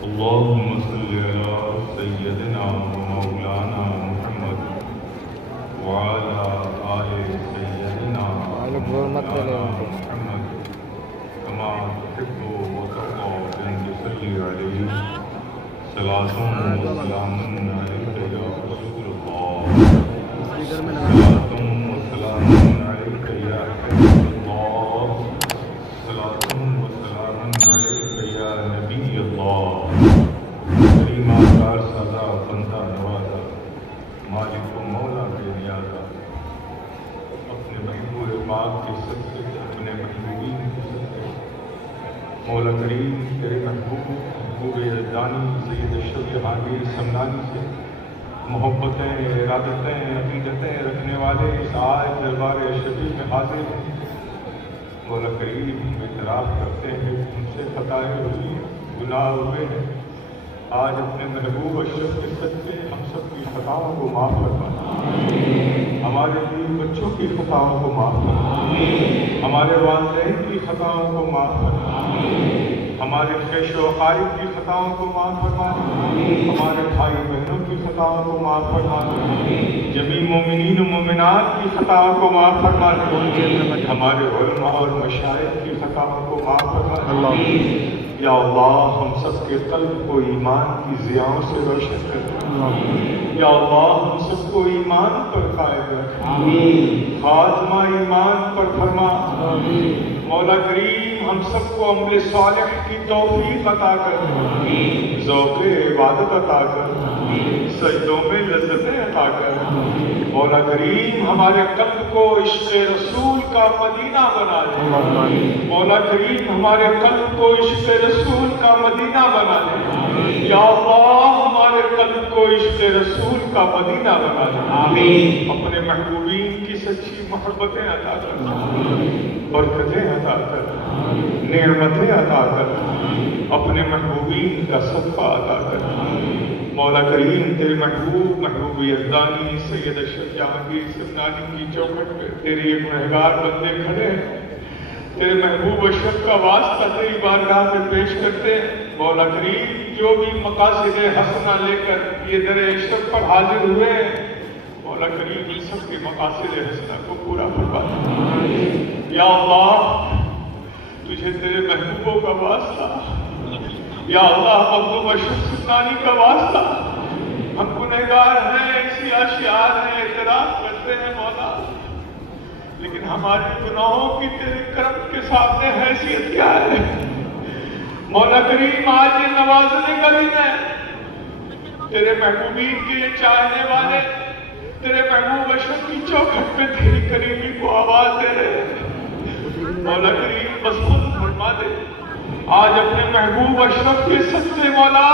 اللهم صل على سيدنا ومولانا محمد وعلى آل سيدنا ومولانا محمد كما تحب وترضى بأن تصلي عليه صلاة وسلام عليك يا رسول الله صلاة وسلام عليك يا حبيب الله صلاة وسلام عليك يا نبي الله کریمہ کار سزا بندہ نوازا مالک و مولا بے نیازا اپنے محبوب پاک کے صدقے اپنے محبوبین کے صدقے مولا کریم تیرے محبوب دانی سید اشرف جہانگیر سمنانی سے محبتیں ارادتیں عقیدتیں رکھنے والے اس آج دربار اشرفی میں حاضر ہیں مولا کریم اعتراف کرتے ہیں ان سے خطائیں ہوئی گناہ ہوئے ہیں آج اپنے محبوب اشرف کے صدقے ہم سب کی خطاؤں کو معاف فرمانا ہمارے بیوی بچوں کی خطاؤں کو معاف کرنا ہمارے والدین کی خطاؤں کو معاف کرنا ہمارے خیش و اقارب کی خطاؤں کو معاف فرمانا ہمارے بھائی بہنوں کی خطاؤں کو معاف فرمانا جمیع مومنین و مومنات کی خطاؤں کو معاف فرمانا ہمارے علماء اور مشائخ کی خطاؤں کو معاف فرمانا یا اللہ ہم سب کے قلب کو ایمان کی ضیاؤں سے روشن کر یا اللہ ہم سب کو ایمان پر قائم رکھ خاتمہ ایمان پر فرما مولا کریم ہم سب کو عمل صالح کی توفیق عطا کر ذوق عبادت عطا کر سجدوں میں لذتیں عطا کر مولا کریم ہمارے قلب کو عشق رسول کا مدینہ بنا دے مولا کریم ہمارے قلب کو عشق رسول کا مدینہ بنا دے یا اللہ ہمارے قلب کو عشق رسول کا مدینہ بنا دے اپنے محبوبین کی سچی محبتیں عطا کر برکتیں عطا کر نعمتیں عطا کر اپنے محبوبین کا صدقہ عطا کر مولا کریم تیرے محبوب یزدانی سید اشرف جہانگیر سمنانی کی چوکھٹ پہ تیرے ایک مہنگار بندے کھڑے ہیں تیرے محبوب اشرف کا واسطہ تیری بارگاہ میں پیش کرتے ہیں مولا کریم جو بھی مقاصد حسنہ لے کر یہ در اشرف پر حاضر ہوئے ہیں مولا کریم ان سب کے مقاصد حسنہ کو پورا فرما یا اللہ تجھے تیرے محبوبوں کا واسطہ یا اللہ مظلوم اشرف سمنانی کا واسطہ ہم گنہگار ہیں ایسی اشیار ہیں اعتراف کرتے ہیں مولا لیکن ہمارے گناہوں کی تیرے کرم کے سامنے حیثیت کیا ہے مولا کریم آج یہ نوازنے کا دن ہے تیرے محبوبین کے یہ چاہنے والے تیرے محبوب اشرف کی چوکھٹ پہ تیری کریمی کو آواز دے رہے ہیں مولا کریم مسعود فرما دے آج اپنے محبوب اشرف کے صدقے مولا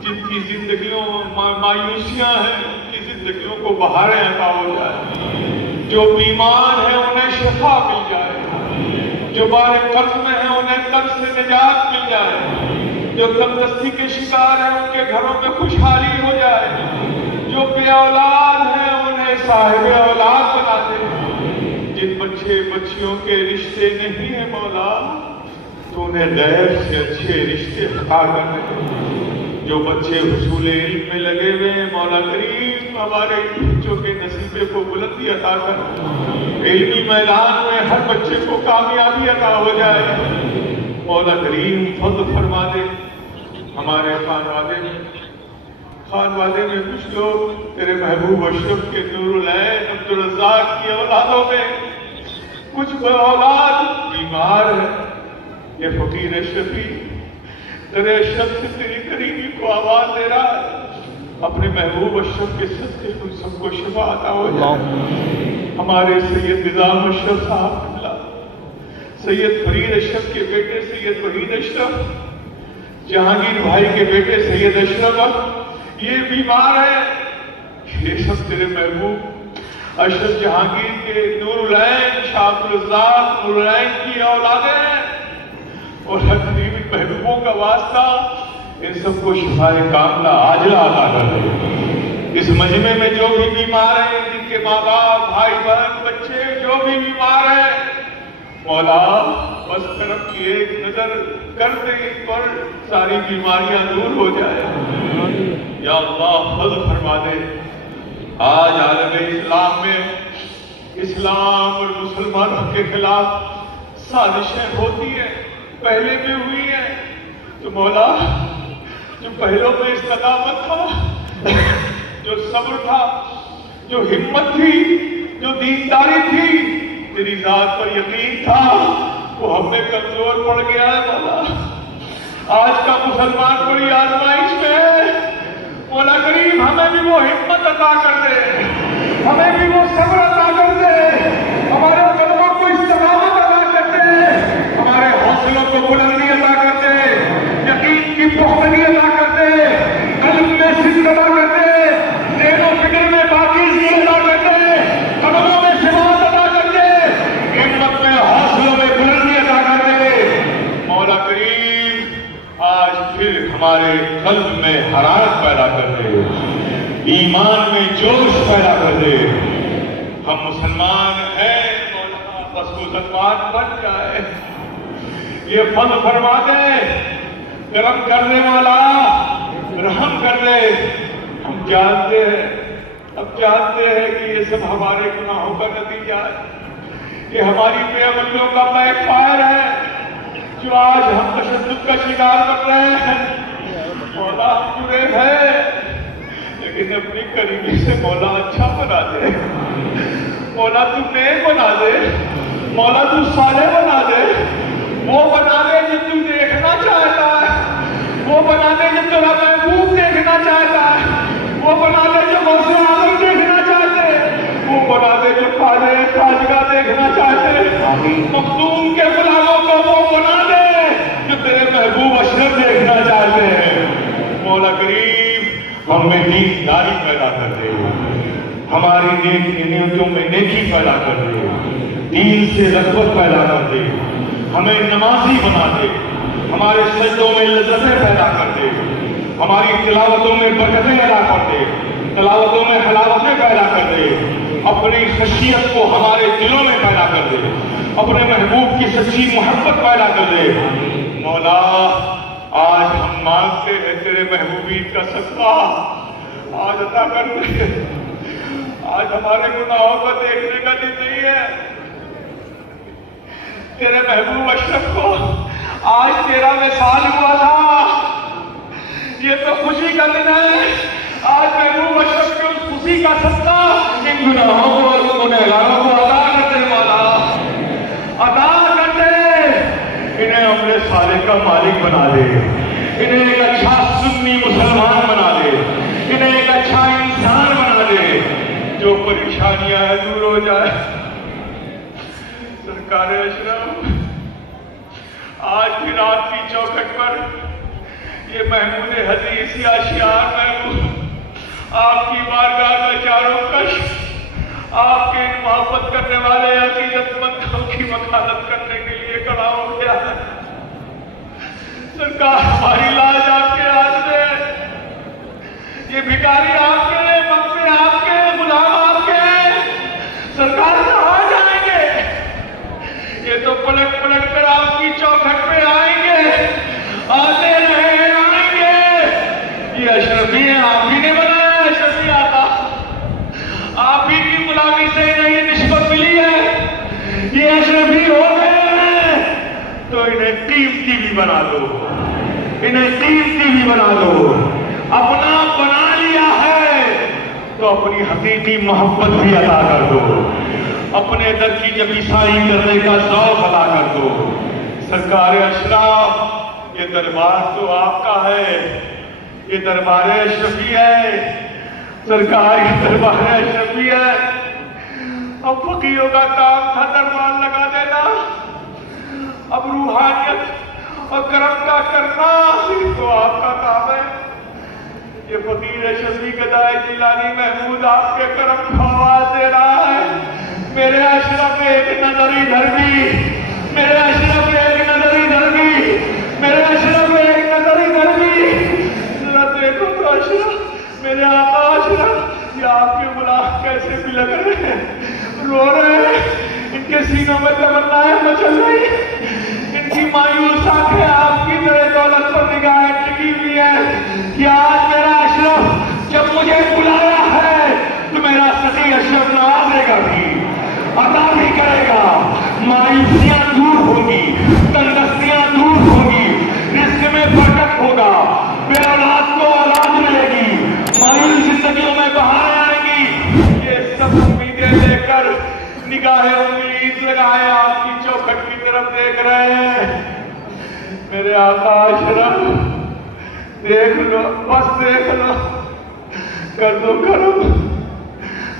جن کی زندگیوں مایوسیاں ہیں ان کی زندگیوں کو بہاریں عطا ہو جائے جو بیمار ہیں انہیں شفا مل جائے جو بارے قرض میں ہیں انہیں قرض سے نجات مل جائے جو تندرستی کے شکار ہیں ان کے گھروں میں خوشحالی ہو جائے جو بے اولاد ہیں انہیں صاحب اولاد بنا دے جن بچے بچیوں کے رشتے نہیں ہیں مولا تو انہیں غیر سے اچھے رشتے عطا کر دے جو بچے حصول علم میں لگے ہوئے ہیں مولا کریم ہمارے بچوں کے نصیبے کو بلندی عطا کر علمی میدان میں ہر بچے کو کامیابی عطا ہو جائے مولا کریم فضل فرما دے ہمارے خانوادے میں کچھ لوگ تیرے محبوب اشرف کے نور العین عبدالرزاق کی اولادوں میں کچھ اولاد بیمار ہے یہ فقیر اشرفی تیرے اشرف سے تیری کریمی کو آواز دے رہا ہے اپنے محبوب اشرف کے صدقے ان سب کو شفا عطا ہو جائے ہمارے سید نظام اشرف صاحب سید فرید اشرف کے بیٹے سید وحید اشرف جہانگیر بھائی کے بیٹے سید اشرف یہ بیمار ہے یہ سب تیرے محبوب اشرف جہانگیر کے نور العین شاہ عبدالرزاق نور العین کی اولادیں ہیں اور ہر قریبی محبوبوں کا واسطہ ان سب کو شفائے کاملہ عاجلہ عطا کر دے اس مجمع میں جو بھی بیمار ہیں جن کے ماں باپ بھائی بہن بچے جو بھی بیمار ہیں مولا بس کرم کی ایک نظر کر دے ان پر ساری بیماریاں دور ہو جائے. یا اللہ فضل فرما دے. آج عالم اسلام میں اسلام اور مسلمانوں کے خلاف سازشیں ہوتی ہیں، پہلے بھی ہوئی ہیں. تو مولا جو پہلوں میں استقامت تھا، جو صبر تھا، جو ہمت تھی، جو دینداری تھی، تیری ذات پر یقین تھا، وہ ہم میں کمزور پڑ گیا ہے مولا. آج کا مسلمان بڑی آزمائش میں ہے. مولا کریم ہمیں بھی وہ ہمت عطا کر دے، ہمیں بھی وہ صبر عطا کر دے، ہمارے قلبوں کو استقامت عطا کر دے، ہمارے حوصلوں کو بلندی عطا کر دے، یقین کی پختگی عطا کر دے، قلب میں صدق عطا کر دے، ذہن و فکر میں پاکیزگی عطا کر دے، قدموں میں ثبات عطا کر دے، ہمت میں حوصلوں میں بلندی عطا کر دے. مولا کریم آج پھر ہمارے قلب میں حرارت پیدا کر دے، ایمان میں جوش پیدا کر دے. ہم مسلمان ہیں مولا، بس مسلمان بن جائے. یہ فضل فرما دے، کرم کرنے والا رحم کر دے. ہم جانتے ہیں کہ یہ سب ہمارے گناہوں کا نتیجہ ہے، یہ ہماری بے عملیوں کا بیک فائر ہے جو آج ہم تشدد کا شکار بن رہے ہیں. مولا ہم جڑے ہیں لیکن اپنی قریبی سے مولا اچھا بنا دے. مولا تو نیک بنا دے، مولا تو صالح بنا دے. وہ بنا دے جو تو دیکھنا چاہتا ہے، وہ بنا دے جو تیرا محبوب دیکھنا چاہتا ہے، وہ بنا دے جو غوث اعظم دیکھنا چاہتے، وہ بنا دے جو خواجہ دیکھنا چاہتے. مخدوم کے غلاموں کو وہ بنا دے جو تیرے محبوب اشرف دیکھنا چاہتے ہیں. مولا کریم ہم میں دینداری پیدا کر دے، ہماری نیتوں میں نیکی پیدا کر دے، دین سے رغبت پیدا کر دے، ہمیں نمازی بنا دے، ہمارے سجدوں میں لذتیں پیدا کر دے، ہماری تلاوتوں میں برکتیں ادا کر دے، تلاوتوں میں حلاوتیں پیدا کر دے. اپنی خشیت کو ہمارے دلوں میں پیدا کر دے، اپنے محبوب کی سچی محبت پیدا کر دے. مولا آج ہم مانگتے ہیں تیرے محبوبیت کا صدقہ آج عطا کر دے. آج ہمارے گناہوں کو دیکھنے کا دن نہیں ہے. تیرے محبوب اشرف کو آج تیرا وصال ہوا تھا، یہ تو خوشی کا دن ہے. آج محبوب اشرف کی اس خوشی کا صدقہ ان گناہوں کو اور گنہگاروں کو عطا کر دے. مولا عطا کر دے، انہیں اپنے صالح کا مالک بنا دے، انہیں ایک اچھا سنی مسلمان بنا دے، انہیں ایک اچھا انسان بنا دے، جو پریشانیاں دور ہو جائے. سرکار اشرف آج کی رات کی چوکھٹ پر یہ محمود حدیث یا شعار محمود آپ کی بارگاہ میں چاروں کش آپ کے محبت کرنے والے عقیدت مندوں کی وکالت کرنے کے لیے کھڑا ہو گیا ہے. سرکار ہماری لاج آپ کے ہاتھ میں، یہ بھکاری آپ کے، مقصد آپ کے، غلام آپ کے. سرکار کہاں جائیں گے؟ یہ تو پلٹ پلٹ کر آپ کی چوکھٹ پہ آئیں گے، آتے رہے آئیں گے. یہ اشرفی ہے، آپ ہی نے بنایا اشرفی آقا، آپ ہی کی غلامی سے انہیں یہ نسبت ملی ہے، یہ اشرفی ہو گئے ہیں. تو انہیں قیمتی بھی بنا دو، انہیں قیمتی بھی بنا دو. اپنا بنا لیا ہے تو اپنی حقیقی محبت بھی عطا کر دو، اپنے در کی جب عیسائی کرنے کا ذوق عطا کر دو. سرکار اشراف یہ دربار تو آپ کا ہے، یہ دربار اشرفی ہے. سرکار یہ دربار اشرفی ہے. اب فقیروں کا کام تھا دربار لگا دینا، اب روحانیت اور کرم کا کرنا تو آپ کا کام ہے. یہ فقیر اشرفی گدائے جیلانی محمود آپ کے کرم کو آواز دے رہا ہے. میرے اشرف ایک نظر ادھر بھی، میرے اشرف ایک نظر ادھر بھی، میرے اشرف ایک نظر ادھر بھی. ذرا دیکھو تو اشرف، میرے آقا اشرف، یہ آپ کے غلام کیسے بھی لگ رہے ہیں، رو رہے ہیں. ان کے سینوں میں تمنائیں مچل رہی، ان کی مایوس آنکھیں آپ کی در دولت پر نگاہ کہ آج میرا اشرف جب مجھے بلایا ہے تو میرا سخی اشرف نوازے گا بھی، عطا بھی کرے گا، مایوسیاں دور ہوگی، تندرستیاں دور ہوگی، رزق میں برکت ہوگا، بے اولاد کو اولاد ملے گی، مایوس زندگیوں میں بہاریں آئیں گی۔ یہ سب امیدیں لے کر نگاہ امید لگائے آپ کی چوکھٹ کی طرف دیکھ رہے ہیں۔ میرے آقا اشرف دیکھ لو، بس دیکھ لو، کر دو کرم،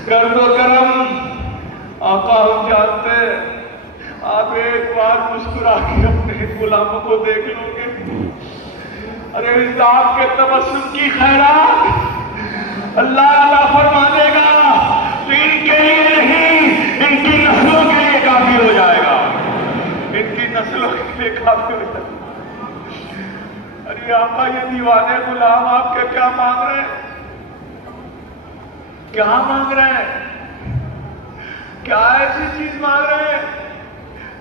کر دو کرم۔ آقا ہم جانتے ہیں آپ ایک بار مسکرا کے اپنے غلاموں کو دیکھ لو گے، ارے اس آپ کے تبسم کی خیرات اللہ عطا فرما دے گا، تو ان کے لیے نہیں ان کی نسلوں کے لیے کافی ہو جائے گا، ان کی نسلوں کے لیے کافی ہو جائے گا۔ ارے آقا یہ دیوانے غلام آپ کے کیا مانگ رہے ہیں؟ کیا مانگ رہے ہیں؟ کیا ایسی چیز مانگ رہے ہیں؟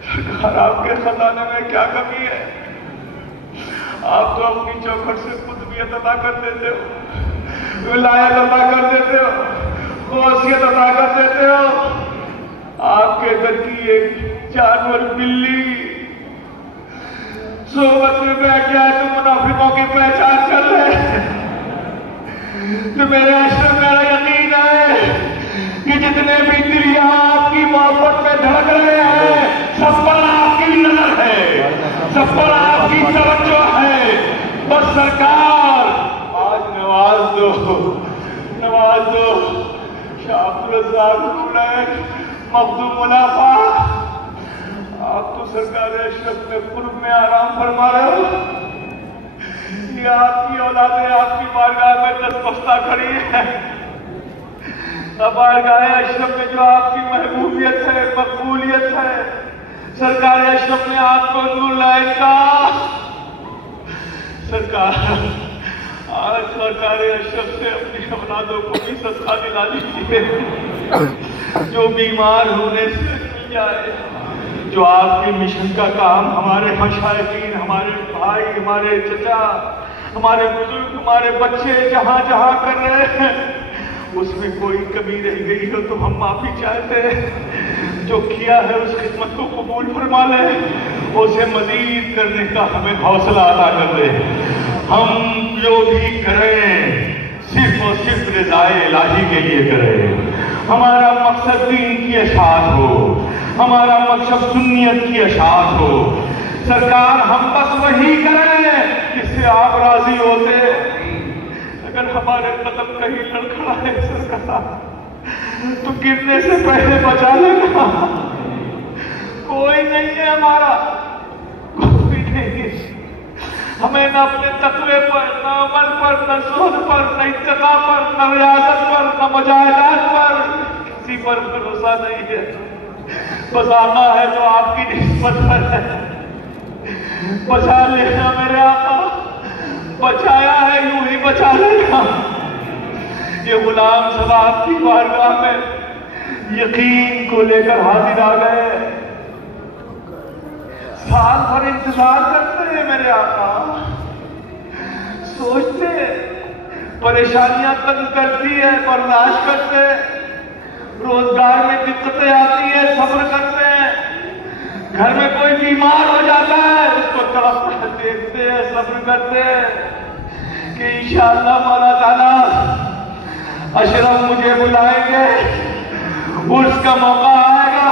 سرکار آپ کے خزانے میں کیا کمی ہے؟ آپ تو اپنی چوکھٹ سے قطبیت عطا کر دیتے ہو، ولایت عطا کر دیتے ہو، غوثیت عطا کر دیتے ہو۔ آپ کے گھر کی ایک جانور بلی صحبت میں بیٹھ جائے تو منافقوں کی پہچان کر لے، تو میرے اشرف میرا یقین ہے کہ جتنے بھی دل یہاں آپ کی محبت میں دھڑک رہے ہیں سب پر آپ کی نظر ہے، سب پر آپ کی توجہ ہے۔ بس سرکار آج نواز دو، نواز دو۔ شاہ عبدالرزاق مخدوم منافع، آپ تو سرکار اشرف میں قرب میں آرام فرما رہے ہو، یہ آپ کی اولادیں آپ کی بارگاہ میں دستبستہ کھڑی ہے۔ بارگاہ اشرف میں جو آپ کی محبوبیت ہے، مقبولیت ہے، سرکار اشرف نے آپ کو نور لائق کا۔ سرکار آج سرکار اشرف سے اپنی اولادوں کو بھی صدقہ دلا دیجیے، جو بیمار ہونے سے مل جائے، جو آپ کے مشن کا کام ہمارے مشائقین، ہمارے بھائی، ہمارے چچا، ہمارے بزرگ، ہمارے بچے جہاں جہاں کر رہے ہیں اس میں کوئی کمی رہ گئی ہو تو ہم معافی چاہتے ہیں، جو کیا ہے اس خدمت کو قبول فرما لے، اسے مزید کرنے کا ہمیں حوصلہ عطا کر دے۔ ہم جو بھی کریں صرف اور صرف رضائے الہی کے لیے کریں، ہمارا مقصد دین کی اشاعت ہو، ہمارا مقصد سنیت کی اشاعت ہو۔ سرکار ہم بس وہی کریں جس سے آپ راضی ہوتے۔ اگر ہمارے قدم کہیں لڑکھڑائے سرکار تو گرنے سے پہلے بچا لینا۔ کوئی نہیں ہے ہمارا، کوئی نہیں، ہمیں نہ اپنے تقوی پر، نہ عمل پر، نہ زہد پر، نہ اتقاء پر، نہ ریاضت پر، نہ مجاہدات پر کسی پر بھروسہ نہیں ہے۔ بس آقا ہے جو آپ کی نسبت پر ہے، بچا لینا میرے آقا، بچایا ہے یوں ہی بچا لینا۔ یہ غلام سب آپ کی بارگاہ میں یقین کو لے کر حاضر آ گئے، سال بھر انتظار کرتے ہیں میرے آقا، سوچتے ہیں، پریشانیاں تنگ کرتی ہے برداشت کرتے ہیں، روزگار میں دقتیں آتی ہیں صبر کرتے ہیں، گھر میں کوئی بیمار ہو جاتا ہے اس کو تڑپتا دیکھتے ہیں صبر کرتے ہیں کہ انشاءاللہ مولا تعالیٰ اشرف مجھے بلائیں گے، عرس کا موقع آئے گا،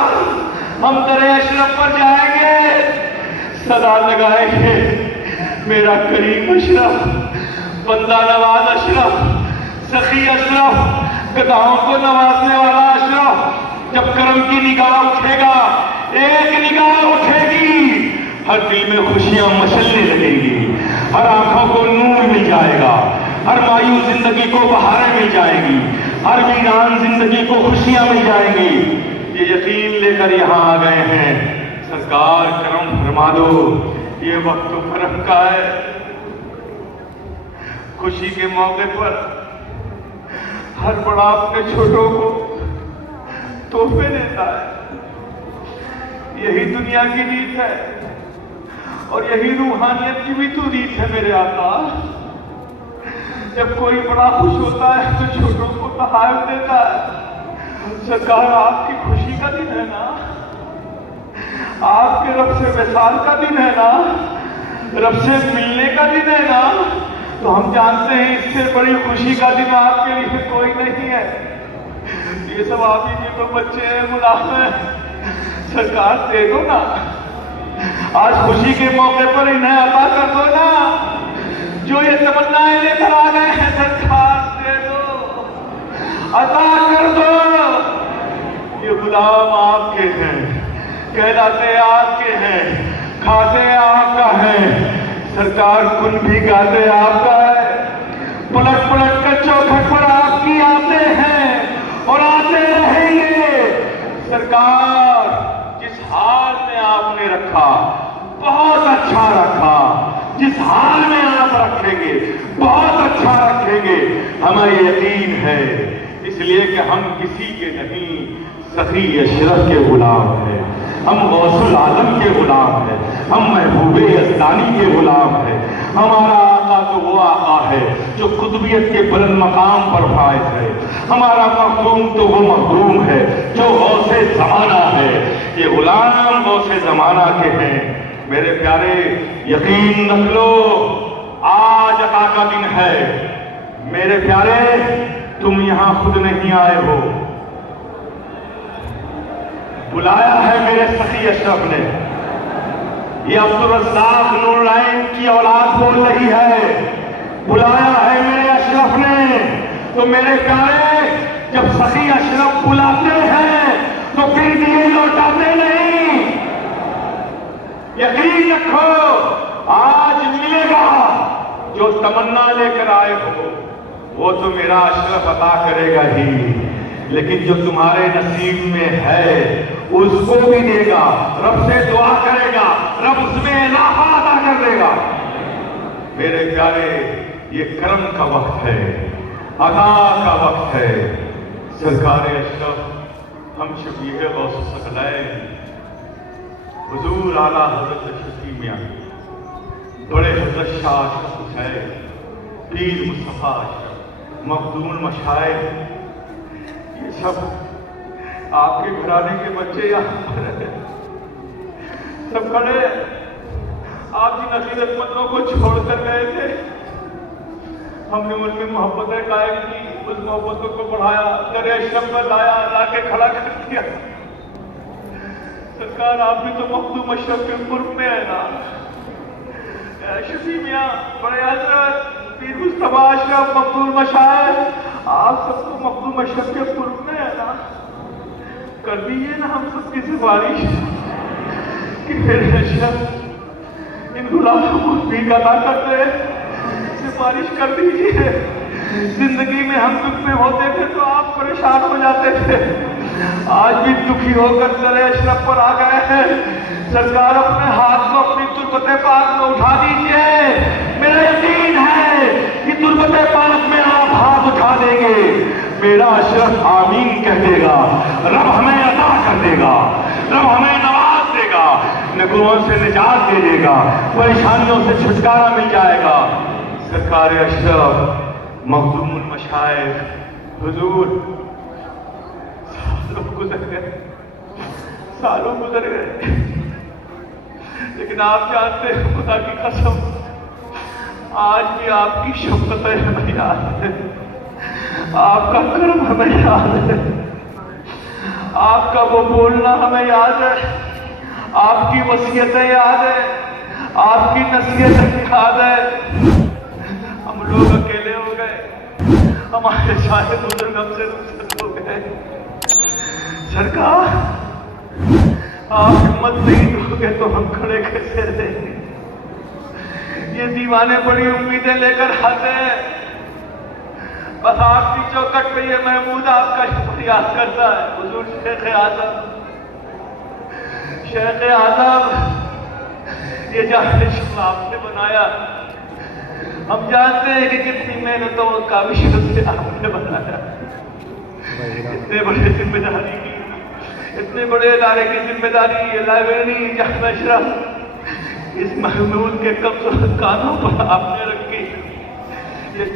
ہم درے اشرف پر جائیں گے، صدا لگائیں گے میرا کریم اشرف، بندہ نواز اشرف، سخی اشرف، گداؤں کو نوازنے والا اشرف۔ جب کرم کی نگاہ اٹھے گا، ایک نگاہ اٹھے گی، ہر دل میں خوشیاں مچلنے لگیں گی، ہر آنکھوں کو نور مل جائے گا، ہر مایوس زندگی کو بہاریں مل جائے گی، ہر ویران زندگی کو خوشیاں مل جائیں گی۔ یہ یقین لے کر یہاں آ گئے ہیں، سرکار کرم فرما دو، یہ وقت تو کرم کا ہے۔ خوشی کے موقع پر ہر بڑا اپنے چھوٹوں کو تحفے دیتا ہے، یہی دنیا کی ریت ہے اور یہی روحانیت کی بھی تو ریت ہے میرے آقا۔ جب کوئی بڑا خوش ہوتا ہے تو چھوٹوں کو تحائف دیتا ہے۔ سرکار آپ کی خوشی کا دن ہے نا، آپ کے رب سے وصال کا دن ہے نا، رب سے ملنے کا دن ہے نا، تو ہم جانتے ہیں اس سے بڑی خوشی کا دن آپ کے لیے کوئی نہیں ہے۔ یہ سب آپ ہی کے تو بچے ہیں، غلام ہیں، سرکار دے دو نا، آج خوشی کے موقع پر انہیں عطا کر دو نا، جو یہ تمنائیں لے کر آ گئے ہیں سرکار دے دو، عطا کر دو۔ یہ غلام آپ کے ہیں، کہلاتے آپ کے ہیں، کھاتے آپ کا ہے، سرکار کن بھی گاتے آپ کا ہے، پلٹ پلٹ کر چوکھٹ پر آپ کی آتے ہیں اور آتے رہیں گے۔ سرکار جس حال میں آپ نے رکھا بہت اچھا رکھا، جس حال میں آپ رکھیں گے بہت اچھا رکھیں گے، ہمیں یقین ہے، اس لیے کہ ہم کسی کے نہیں، سخی اشرف کے غلام ہیں، ہم غوث العالم کے غلام ہیں، ہم محبوب یزدانی کے غلام ہیں۔ ہمارا آقا تو وہ آقا ہے جو قطبیت کے بلند مقام پر فائز ہے، ہمارا مخدوم تو وہ مخدوم ہے جو غوث زمانہ ہے۔ یہ غلام غوث زمانہ کے ہیں۔ میرے پیارے یقین رکھ لو، آج عطا کا دن ہے۔ میرے پیارے تم یہاں خود نہیں آئے ہو، بلایا ہے میرے سخی اشرف نے۔ یہ عبدالرزاق نور العین کی اولاد بول رہی ہے، بلایا ہے میرے اشرف نے۔ تو میرے پیارے جب سخی اشرف بلاتے ہیں تو پھر دیے لوٹاتے نہیں۔ یقین رکھو آج ملے گا، جو تمنا لے کر آئے ہو وہ تو میرا اشرف عطا کرے گا ہی، لیکن جو تمہارے نصیب میں ہے اس کو بھی دے گا، رب سے دعا کرے گا، رب اس میں اضافہ عطا کر دے گا۔ میرے پیارے یہ کرم کا وقت ہے، عطا کا وقت ہے۔ سرکار اشرف ہم شفیع غوث ثقلین حضور اعلیٰ حضرت شفیع میاں، بڑے حضرت شاہ اشرف حسین، پیر مصطفیٰ اشرف، مخدوم المشائخ، یہ سب آپ کے گھرانے کے بچے یہاں پر ہیں، سب کھڑے آپ کی نصیحت مندوں کو چھوڑ کر گئے تھے، ہم نے ان میں محبتیں قائم کی، اس محبتوں کو بڑھایا، در اشرف پر لایا، لا کے کھڑا کر دیا۔ سرکار آپ بھی تو مخدوم اشرف کے قرب میں ہے نا، شفیع میاں، بڑے حضرت، پیر مصطفیٰ اشرف، مخدوم مشائخ، آپ سب کو مخدوم اشرف کے قرب میں ہے نا، کر دیجیے نا ہم سب کی سفارش کہ میرے اشرف ان غلاموں کو بھی عطا کر دے، سفارش کر دیجیے۔ زندگی میں ہم دکھ میں ہوتے تھے تو آپ پریشان ہو جاتے تھے، آج بھی دکھی ہو کر در اشرف پر آ گئے ہیں، سرکار اپنے ہاتھ کو اپنی تربت پاک میں اٹھا دیجیے۔ میرا یقین ہے کہ تربت پاک میں آپ ہاتھ اٹھا دیں گے، میرا اشرف آمین کہہ دے گا، رب ہمیں عطا کر دے گا، رب ہمیں نواز دے گا، نگہوں سے نجات دے دے گا، پریشانیوں سے چھٹکارا مل جائے گا۔ سرکار اشرف مخدوم المشائخ حضور سالوں گزر گئے، لیکن آپ جانتے ہیں خدا کی قسم آج بھی آپ کی شفقتیں ہمیں یاد ہے، آپ کا کرم ہمیں یاد ہے، آپ کا وہ بولنا ہمیں یاد ہے، آپ کی وصیتیں یاد ہے، آپ کی نصیحتیں یاد ہے۔ ہم لوگ اکیلے ہو گئے، ہمارے سارے بزرگ ہم سے رخصت ہو گئے۔ سرکار آپ ہمت نہیں دو گے تو ہم کھڑے کیسے رہیں گے؟ یہ دیوانے بڑی امیدیں لے کر آتے ہیں، بس آپ کی چوکٹ پہ یہ محمود آپ کا شکریہ کرتا ہے۔ حضور شیخ اعظم، شیخ اعظم، یہ جانشین آپ نے بنایا، ہم جانتے ہیں کہ کتنی محنتوں اور کاوشوں سے آپ نے بنایا، اتنے بڑے ذمہ داری کی، اتنے بڑے ادارے کی ذمہ داری، یہ لائبریری جامع اشرف اس محمود کے قبض کانوں پر آپ نے رکھی، یہ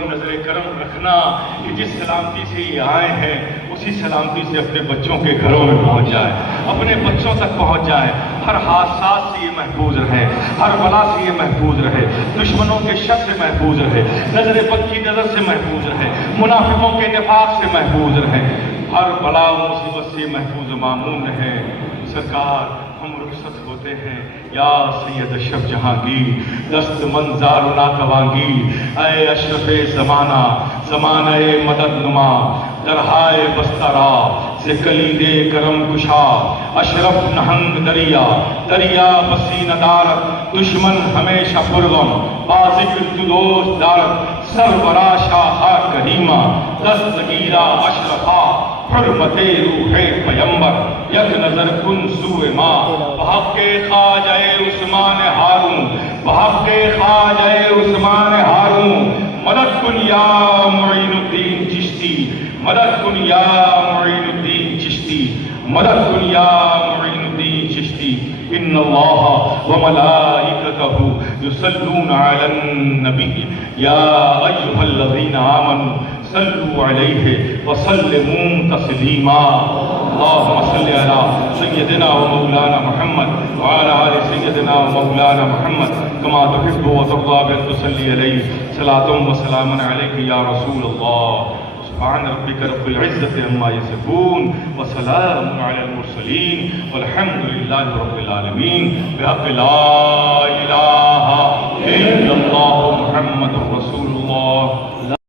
پر نظر کرم رکھنا کہ جس سلامتی سے یہ آئے ہیں اسی سلامتی سے اپنے بچوں کے گھروں میں پہنچ جائے، اپنے بچوں تک پہنچ جائے، ہر حادثات سے یہ محفوظ رہے، ہر بلا سے یہ محفوظ رہے، دشمنوں کے شر سے محفوظ رہے، نظر بد کی نظر سے محفوظ رہے، منافقوں کے نفاق سے محفوظ رہے، ہر بلا و مصیبت سے محفوظ و مامون رہے۔ سرکار ہم رخصت ہوتے ہیں، یا سید اشرف جہانگیر دست منظار و ناتوانگی، اے اشرف زمانہ، زمانہ مدد نما، درہائے بسترا سے کلید کرم کشا، اشرف نہنگ دریا، دریا بسی ندارت، دشمن ہمیشہ پرغم، بازک جدوش دارت، سربراہ شاہا کریمہ، دستگیرہ اشرفا، حرمت روح پیمبر، یک نظر کن سوء ما، بحق خواجہ عثمان ہارون، بحق خواجہ عثمان ہارون، مدد کن یا معین الدین چشتی، مدد کن یا معین الدین چشتی، مدد کن یا معین الدین چشتی۔ ان اللہ وملائکتہ یصلون علی النبی یا ایھا الذین آمنوا صلوا علیہ وسلموا تسلیما۔ اللہم صل علی سیدنا و مولانا محمد وعلی آل سیدنا و مولانا محمد کما تحب و ترضى بأن تصلی علیہ صلاۃ و سلام علیک یا رسول اللہ۔ سبحان ربک رب العزة عما یصفون وسلام علی المرسلین والحمد للہ رب العالمین بحق لا الہ الا اللہ محمد رسول اللہ۔